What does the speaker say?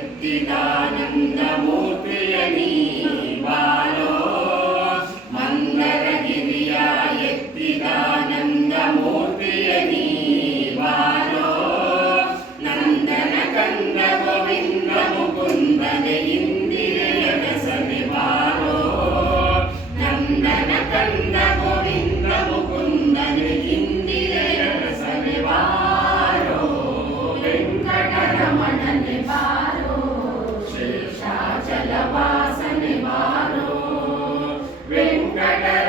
सच्चिदानन्दमूर्ति கடல்